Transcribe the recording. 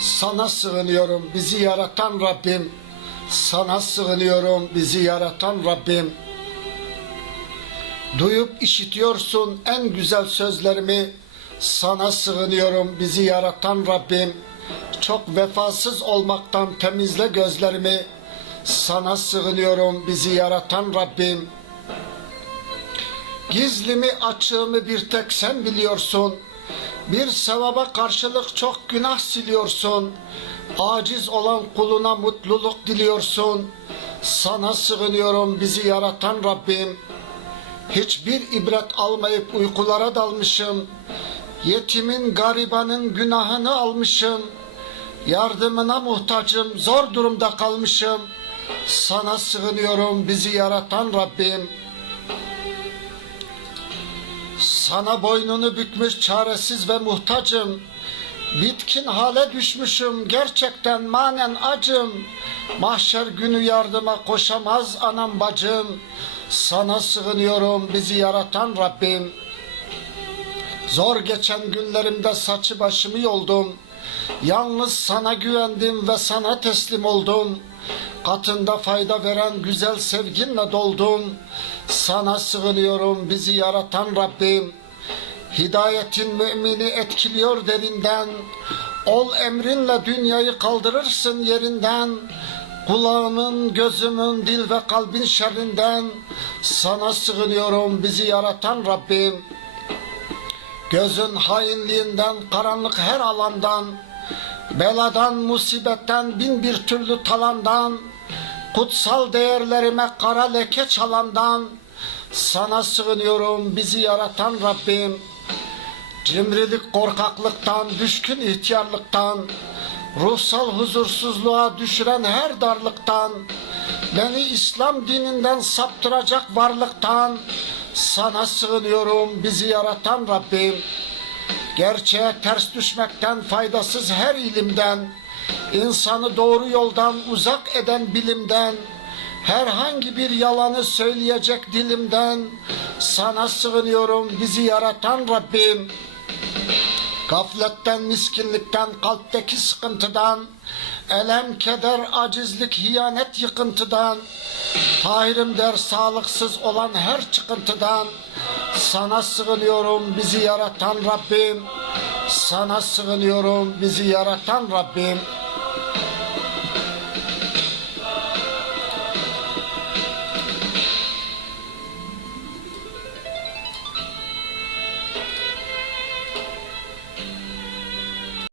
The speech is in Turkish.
Sana sığınıyorum bizi yaratan Rabbim. Sana sığınıyorum bizi yaratan Rabbim. Duyup işitiyorsun en güzel sözlerimi. Sana sığınıyorum bizi yaratan Rabbim. Çok vefasız olmaktan temizle gözlerimi. Sana sığınıyorum bizi yaratan Rabbim. Gizlimi açığımı bir tek sen biliyorsun. Bir sevaba karşılık çok günah siliyorsun. Aciz olan kuluna mutluluk diliyorsun. Sana sığınıyorum bizi yaratan Rabbim. Hiçbir ibret almayıp uykulara dalmışım. Yetimin garibanın günahını almışım. Yardımına muhtacım, zor durumda kalmışım. Sana sığınıyorum bizi yaratan Rabbim. Sana boynunu bükmüş çaresiz ve muhtacım. Bitkin hale düşmüşüm gerçekten manen acım. Mahşer günü yardıma koşamaz anam bacım. Sana sığınıyorum bizi yaratan Rabbim. Zor geçen günlerimde saçı başımı yoldum. Yalnız sana güvendim ve sana teslim oldum. Katında fayda veren güzel sevginle doldum. Sana sığınıyorum bizi yaratan Rabbim. Hidayetin mümini etkiliyor derinden. Ol emrinle dünyayı kaldırırsın yerinden. Kulağımın, gözümün, dil ve kalbin şerrinden. Sana sığınıyorum bizi yaratan Rabbim. Gözün hainliğinden, karanlık her alandan, beladan, musibetten, bin bir türlü talandan, kutsal değerlerime kara leke çalandan, sana sığınıyorum bizi yaratan Rabbim. Cimrilik korkaklıktan, düşkün ihtiyarlıktan, ruhsal huzursuzluğa düşüren her darlıktan, beni İslam dininden saptıracak varlıktan, sana sığınıyorum bizi yaratan Rabbim. Gerçeğe ters düşmekten faydasız her ilimden, insanı doğru yoldan uzak eden bilimden, herhangi bir yalanı söyleyecek dilimden, sana sığınıyorum bizi yaratan Rabbim. Gafletten, miskinlikten, kalpteki sıkıntıdan, elem, keder, acizlik, hiyanet, yıkıntıdan, Tahirim der sağlıksız olan her çıkıntıdan, sana sığınıyorum bizi yaratan Rabbim, sana sığınıyorum bizi yaratan Rabbim.